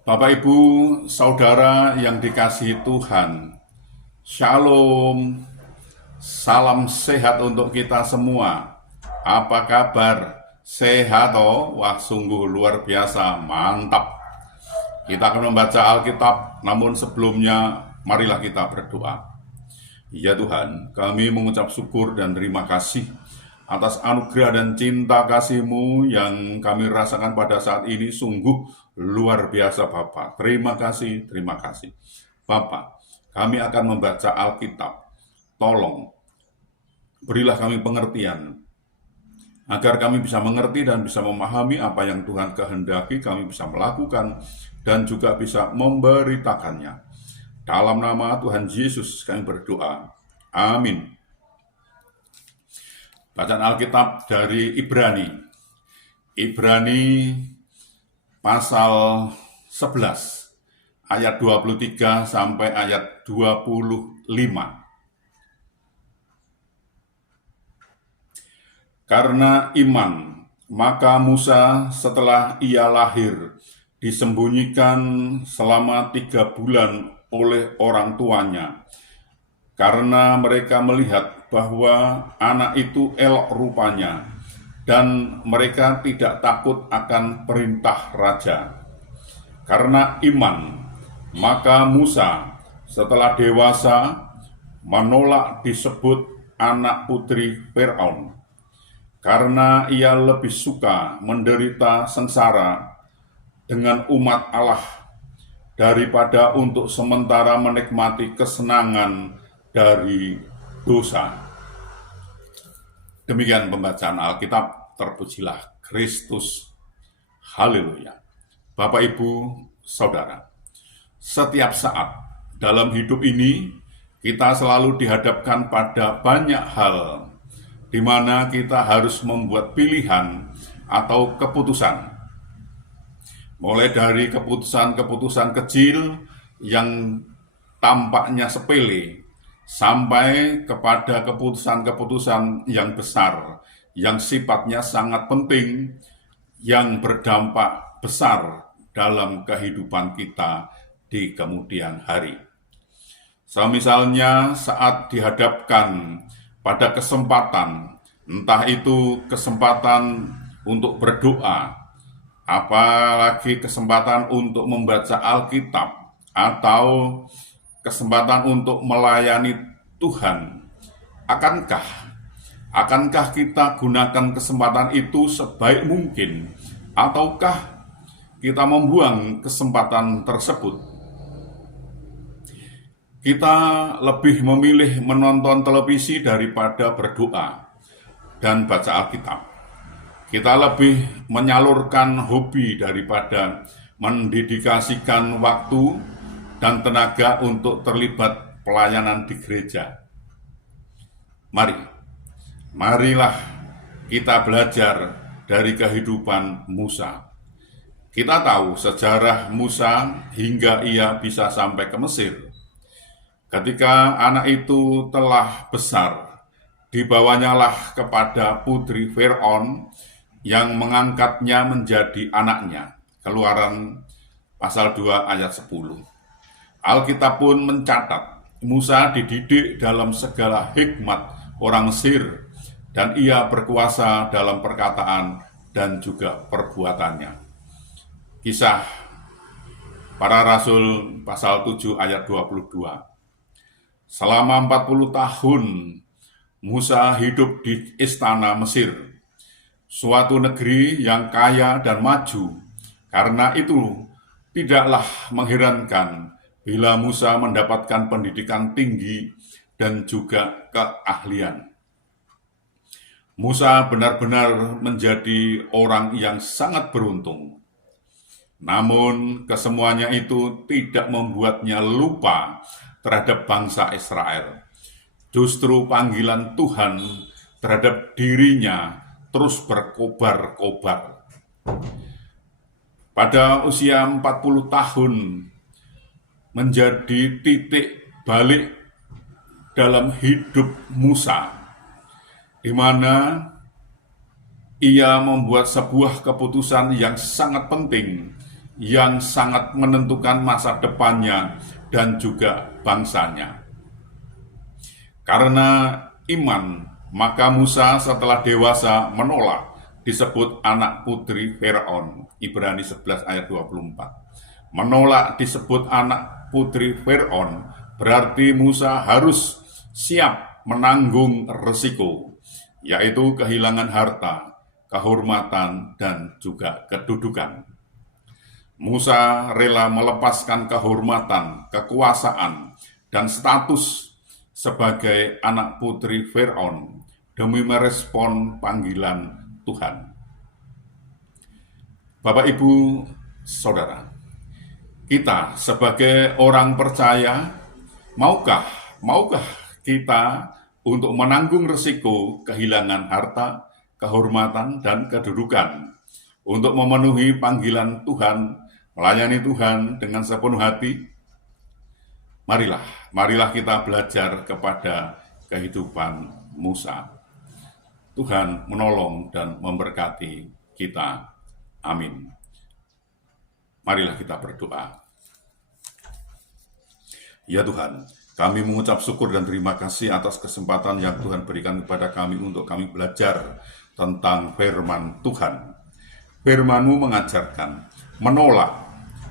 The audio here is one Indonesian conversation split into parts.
Bapak, Ibu, Saudara yang dikasihi Tuhan, Shalom, salam sehat untuk kita semua. Apa kabar? Sehat oh? Wah, sungguh luar biasa, mantap. Kita akan membaca Alkitab, namun sebelumnya marilah kita berdoa. Ya Tuhan, kami mengucap syukur dan terima kasih atas anugerah dan cinta kasih-Mu yang kami rasakan pada saat ini. Sungguh luar biasa Bapa. Terima kasih, terima kasih. Bapa, kami akan membaca Alkitab. Tolong, berilah kami pengertian, agar kami bisa mengerti dan bisa memahami apa yang Tuhan kehendaki, kami bisa melakukan dan juga bisa memberitakannya. Dalam nama Tuhan Yesus kami berdoa. Amin. Bacaan Alkitab dari Ibrani. Ibrani pasal 11 ayat 23 sampai ayat 25. Karena iman, maka Musa setelah ia lahir disembunyikan selama 3 bulan oleh orang tuanya, karena mereka melihat bahwa anak itu elok rupanya, dan mereka tidak takut akan perintah raja. Karena iman, maka Musa setelah dewasa menolak disebut anak putri Firaun, karena ia lebih suka menderita sengsara dengan umat Allah daripada untuk sementara menikmati kesenangan dari dosa. Demikian pembacaan Alkitab. Terpujilah Kristus. Haleluya. Bapak, Ibu, Saudara, setiap saat dalam hidup ini kita selalu dihadapkan pada banyak hal di mana kita harus membuat pilihan atau keputusan. Mulai dari keputusan-keputusan kecil yang tampaknya sepele, sampai kepada keputusan-keputusan yang besar, yang sifatnya sangat penting, yang berdampak besar dalam kehidupan kita di kemudian hari. Misalnya saat dihadapkan pada kesempatan, entah itu kesempatan untuk berdoa, apalagi kesempatan untuk membaca Alkitab, atau kesempatan untuk melayani Tuhan. Akankah kita gunakan kesempatan itu sebaik mungkin, ataukah kita membuang kesempatan tersebut? Kita lebih memilih menonton televisi daripada berdoa dan baca Alkitab. Kita lebih menyalurkan hobi daripada mendedikasikan waktu dan tenaga untuk terlibat pelayanan di gereja. Marilah kita belajar dari kehidupan Musa. Kita tahu sejarah Musa hingga ia bisa sampai ke Mesir. Ketika anak itu telah besar, dibawanyalah kepada putri Firaun yang mengangkatnya menjadi anaknya. Keluaran pasal 2 ayat 10. Alkitab pun mencatat, Musa dididik dalam segala hikmat orang Mesir, dan ia berkuasa dalam perkataan dan juga perbuatannya. Kisah Para Rasul pasal 7 ayat 22. Selama 40 tahun Musa hidup di istana Mesir, suatu negeri yang kaya dan maju. Karena itu, tidaklah mengherankan bila Musa mendapatkan pendidikan tinggi dan juga keahlian. Musa benar-benar menjadi orang yang sangat beruntung. Namun, kesemuanya itu tidak membuatnya lupa terhadap bangsa Israel. Justru panggilan Tuhan terhadap dirinya terus berkobar-kobar. Pada usia 40 tahun menjadi titik balik dalam hidup Musa, di mana ia membuat sebuah keputusan yang sangat penting, yang sangat menentukan masa depannya dan juga bangsanya. Karena iman, maka Musa setelah dewasa menolak disebut anak putri Firaun. Ibrani 11 ayat 24. Menolak disebut anak putri Firaun berarti Musa harus siap menanggung resiko, yaitu kehilangan harta, kehormatan, dan juga kedudukan. Musa rela melepaskan kehormatan, kekuasaan, dan status sebagai anak putri Firaun demi merespon panggilan Tuhan. Bapak, Ibu, Saudara, kita sebagai orang percaya, maukah kita untuk menanggung risiko kehilangan harta, kehormatan, dan kedudukan untuk memenuhi panggilan Tuhan, melayani Tuhan dengan sepenuh hati? Marilah kita belajar kepada kehidupan Musa. Tuhan menolong dan memberkati kita. Amin. Marilah kita berdoa. Ya Tuhan, kami mengucap syukur dan terima kasih atas kesempatan yang Tuhan berikan kepada kami untuk kami belajar tentang firman Tuhan. Firman-Mu mengajarkan, menolak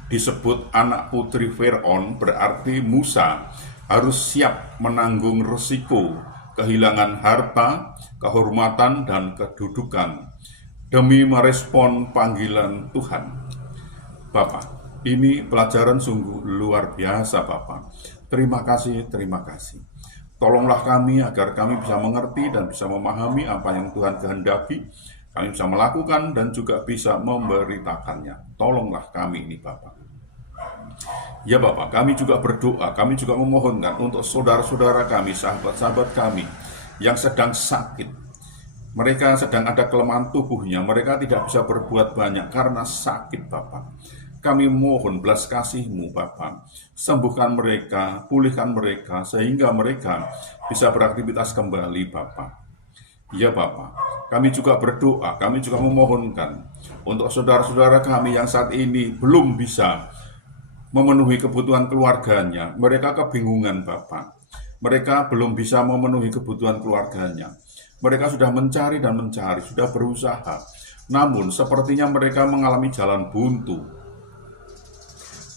disebut anak putri Firaun berarti Musa harus siap menanggung resiko kehilangan harta, kehormatan, dan kedudukan demi merespon panggilan Tuhan. Bapak, ini pelajaran sungguh luar biasa Bapak. Terima kasih. Tolonglah kami agar kami bisa mengerti dan bisa memahami apa yang Tuhan kehendaki. Kami bisa melakukan dan juga bisa memberitakannya. Tolonglah kami ini Bapak. Ya Bapak, kami juga berdoa, kami juga memohonkan untuk saudara-saudara kami, sahabat-sahabat kami yang sedang sakit. Mereka sedang ada kelemahan tubuhnya, mereka tidak bisa berbuat banyak karena sakit Bapak. Kami mohon belas kasih-Mu Bapak, sembuhkan mereka, pulihkan mereka, sehingga mereka bisa beraktivitas kembali Bapak. Ya Bapak, kami juga berdoa, kami juga memohonkan untuk saudara-saudara kami yang saat ini belum bisa memenuhi kebutuhan keluarganya. Mereka kebingungan Bapak, mereka belum bisa memenuhi kebutuhan keluarganya. Mereka sudah mencari dan mencari, sudah berusaha, namun sepertinya mereka mengalami jalan buntu.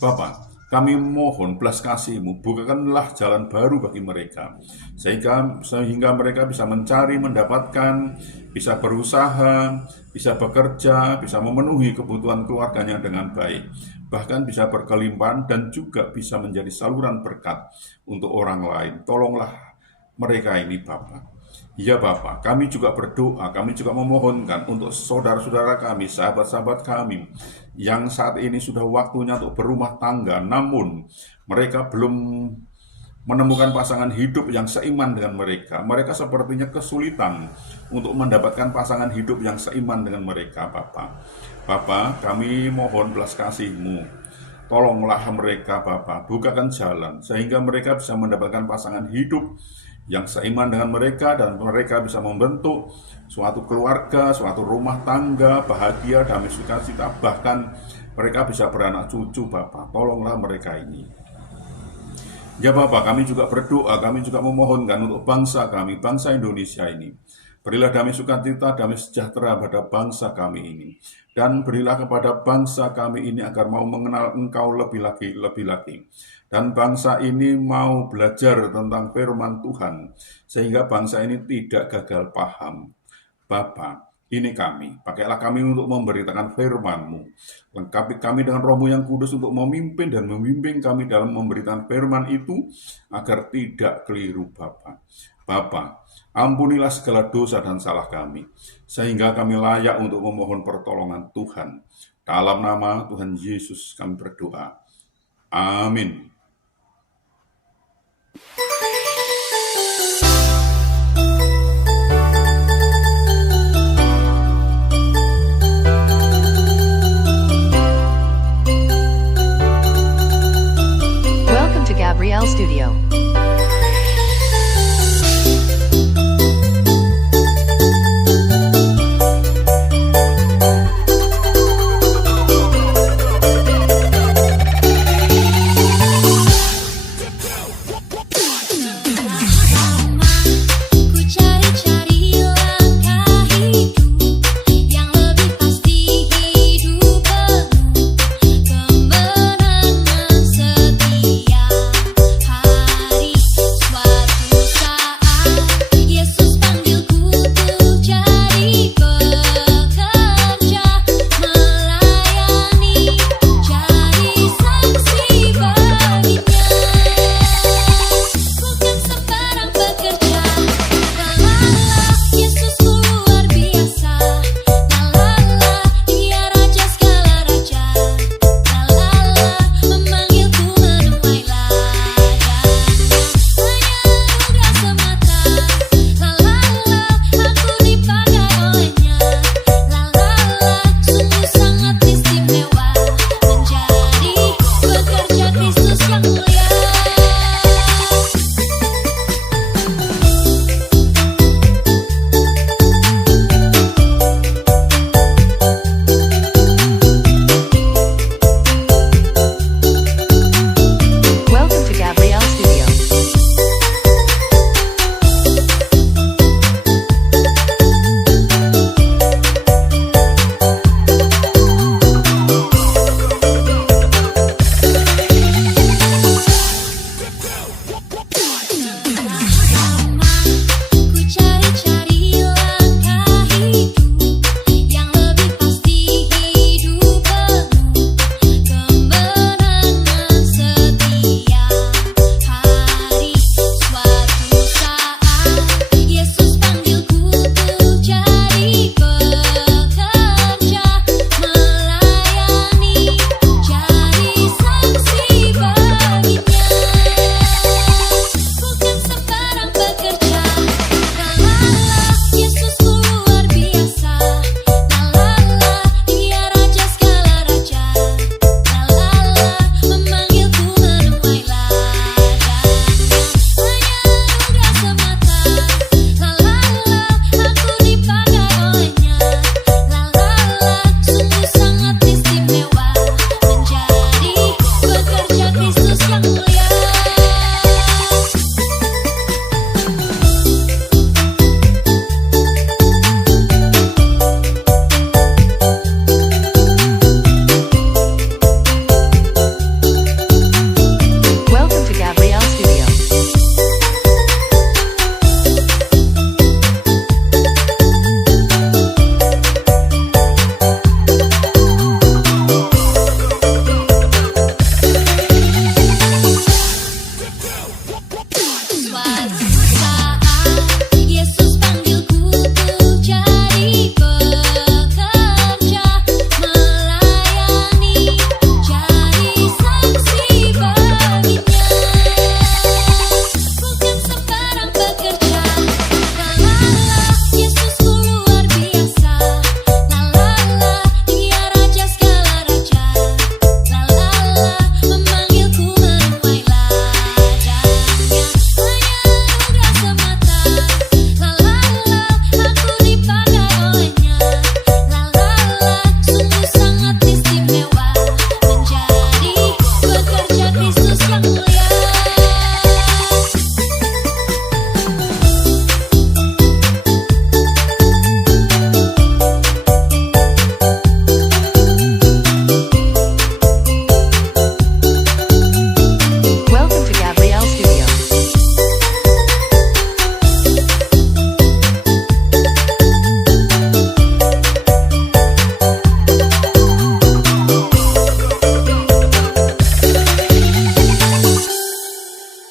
Bapak, kami mohon belas kasih-Mu, bukakanlah jalan baru bagi mereka, sehingga mereka bisa mencari, mendapatkan, bisa berusaha, bisa bekerja, bisa memenuhi kebutuhan keluarganya dengan baik, bahkan bisa berkelimpahan dan juga bisa menjadi saluran berkat untuk orang lain. Tolonglah mereka ini Bapak. Ya Bapak, kami juga berdoa, kami juga memohonkan untuk saudara-saudara kami, sahabat-sahabat kami yang saat ini sudah waktunya untuk berumah tangga, namun mereka belum menemukan pasangan hidup yang seiman dengan mereka. Mereka sepertinya kesulitan untuk mendapatkan pasangan hidup yang seiman dengan mereka Bapak. Bapak, kami mohon belas kasih-Mu. Tolonglah mereka Bapak, bukakan jalan sehingga mereka bisa mendapatkan pasangan hidup yang seiman dengan mereka dan mereka bisa membentuk suatu keluarga, suatu rumah tangga, bahagia, damai sukacita, bahkan mereka bisa beranak cucu Bapak. Tolonglah mereka ini. Ya Bapak, kami juga berdoa, kami juga memohonkan untuk bangsa kami, bangsa Indonesia ini. Berilah damai sukacita, damai sejahtera pada bangsa kami ini. Dan berilah kepada bangsa kami ini agar mau mengenal Engkau lebih lagi. Dan bangsa ini mau belajar tentang firman Tuhan, sehingga bangsa ini tidak gagal paham. Bapa, ini kami, pakailah kami untuk memberitakan firman-Mu. Lengkapi kami dengan Roh-Mu yang kudus untuk memimpin dan membimbing kami dalam memberitakan firman itu, agar tidak keliru Bapa. Bapa, ampunilah segala dosa dan salah kami, sehingga kami layak untuk memohon pertolongan Tuhan. Dalam nama Tuhan Yesus kami berdoa. Amin. Welcome to Gabrielle Studio.